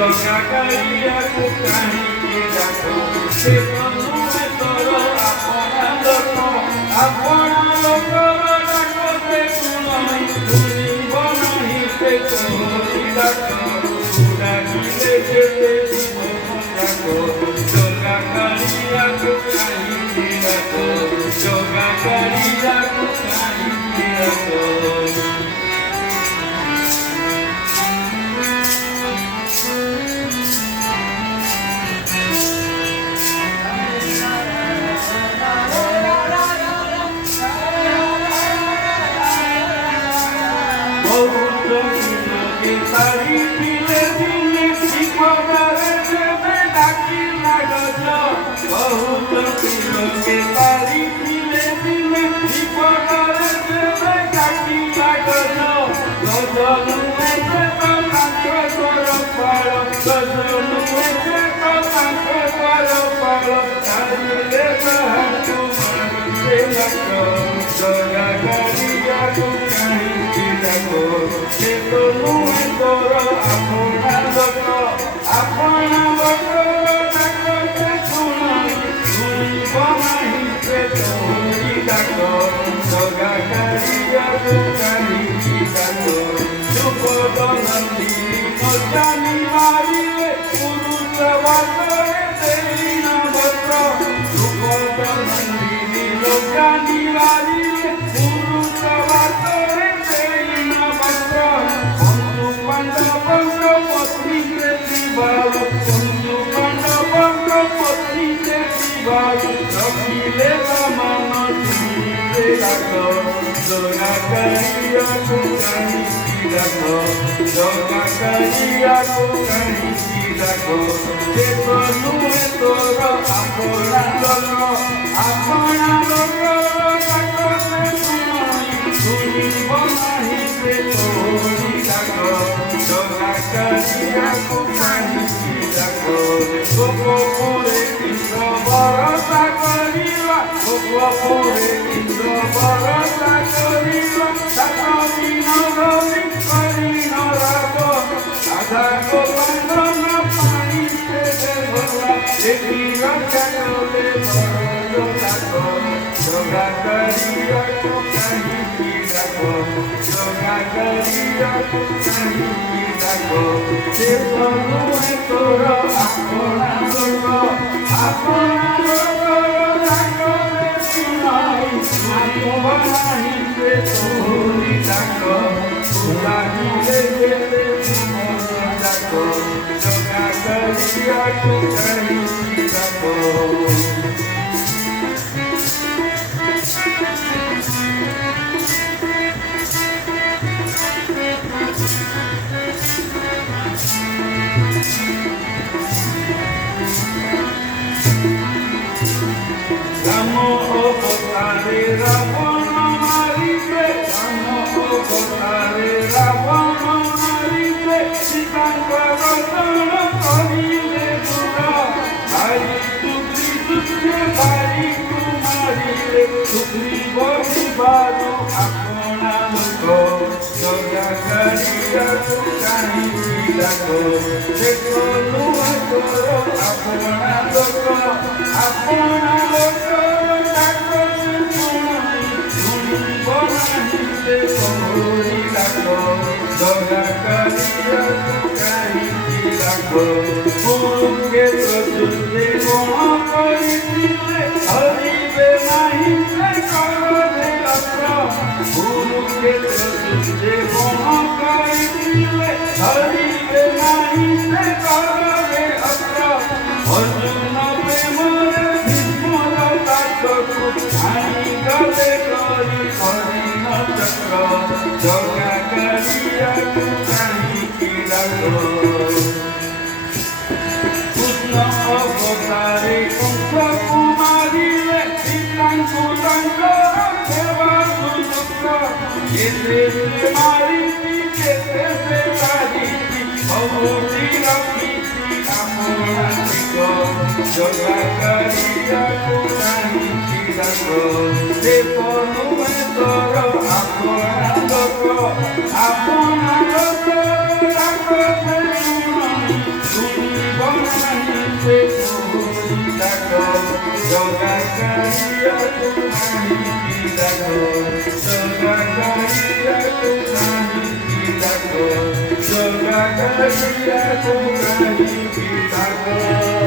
ଜଗା କାଳିଆକୁ କାହିଁକି ଡାକ ସେ ନୁହେଁ ତୋର ଆପଣା ଲୋକ ଡାକ ସେ ଶୁଣଇ ଶୁଣିବ ନାହିଁ ସେ ତୋରି ଡାକ ଡାକିଲେ ଯେତେ ଯିବ ଡାକ ଜଗା କାଳିଆକୁ କାହିଁକି ଡାକ ଜଗା କାଳିଆକୁ କାହିଁକି ଡାକ তারি দিলে দিনে বিপদারে দেবে ডাকি লাগজ বহুত লোকে তারি দিলে দিনে বিপদারে দেবে ডাকি লাগজ গজনু এসে তো তাঙ্ক তোর পাল গজনু এসে তো তাঙ্ক তোর পাল তারিলে সাহায্য মারিতে লাগ জগা কালিয়াକୁ কাহিঁকি ডাক সে তো নୁହେଁ ତୋର ଆପଣା ଲୋକ ଡାକ ସେ ଶୁଣିବ ନାହିଁ ସେ ତୋରି ଡାକ ଜଗା କାଳିଆକୁ କାହିଁକି ଡାକ ସୁପଦ ନନ୍ଦିନୀ ମଜାନି ମାରିଲେ ପୁରୁଷ ବାଟରେ ଦେଇନ ବସ୍ତ୍ର ସୁପଦ ନନ୍ଦିନୀ ମଜାନି ମାରିଲେ ପୁରୁଷ ବାଟରେ ଦେଇନ ବସ୍ତ୍ର পাণ্ডবঙ্গ পত্নীতে বিবাহ বন্ধু পাণ্ডবঙ্গ পত্নীতে বিবাহ রখিলে সমান তুমিতে ডাক জগা কালিয়াକୁ কাহিঁকি ডাক জগা কালিয়াକୁ কাহিঁকি ডাক সে তো নୁହେଁ ତୋର ଆପଣା ଲୋକ ଡାକ ସେ ଶୁଣିବ ନାହିଁ ସେ ତୋରି ডাক জগা কালিয়াକୁ কাহিঁকি ডাক গোপপুরে ইন্দ্র ভরসা କରିବା গোপপুরে ইন্দ্র ভরসা କରିବା তাক দিন রবি করি নরক রাধা গোবন্ধন পানিতে ভরা দেখি রক্ষা কলে বড় ডাক জগা কালিয়াକୁ কাহিঁকি ডাক জগা কালিয়াକୁ কাহিঁকি ডাক সে তো নୁହେଁ ତୋର ଆପଣା ଲୋକ ଡାକ ସେ ଶୁଣିବ ନାହିଁ ସେ ତୋରି ଡାକ ଡାକିଲେ ଯେତେ ଡାକ ଜଗା କାଳିଆକୁ କାହିଁକି ଡାକ রাম অবতারে রাবণ মারিতে রাম অবতারে রাবণ মারিতে সীতাঙ্ক রতন করিলে দূর ভাই সুগ্রীবকে ভাই কুমারিলে সুগ্রীব বিবাদু আপনা লোক জগা কালিয়াକୁ কাহিঁকি ডাক সে তো নୁହେଁ ତୋର ଆପଣା ଲୋକ ডাক ଶୁଣିବ ନାହିଁ ସେ ତୋରି ଡାକ ଜଗା କାଳିଆକୁ କାହିଁକି ଡାକ କୁରୁକ୍ଷେତ୍ର ଯୁଦ୍ଧେ କଣ କରିଥିଲେ ହରିବେ ନାହିଁ ସେ କରରେ ଅସ୍ତ୍ର କୁରୁକ୍ଷେତ୍ର ଯୁଦ୍ଧେ କଣ କରିଥିଲେ ହରିବେ ନାହିଁ ସେ କରରେ ଅସ୍ତ୍ର ଅର୍ଜୁନ ପ୍ରେମରେ ଭୀଷ୍ମର ତାକକୁ ଆଣିଗଲେ କରି ହରିଣ ଚକ୍ର ଜଗା କାଳିଆକୁ କାହିଁକି ଡାକ କୃଷ୍ଣ ଅବତାରେ କଂସକୁ ମାରିଲେ ସୀତାଙ୍କୁ ତାଙ୍କର ସେବା ସୁଯୁକ୍ତ କେତେ ସେ ମାରିଛି କେତେ ସେ ତାରିଛି ବହୁତି ରଖିଛି ଆପଣା ଦିଗ ଜଗା କାଳିଆକୁ କାହିଁକି ଡାକ ସେ ତ ନୁହେଁ ତୋର ଆପଣା ଲୋକ ଡାକ ସେ yoga kariya tu nahi kita ko, yoga kariya tu nahi kita ko, yoga kariya tu nahi kita ko.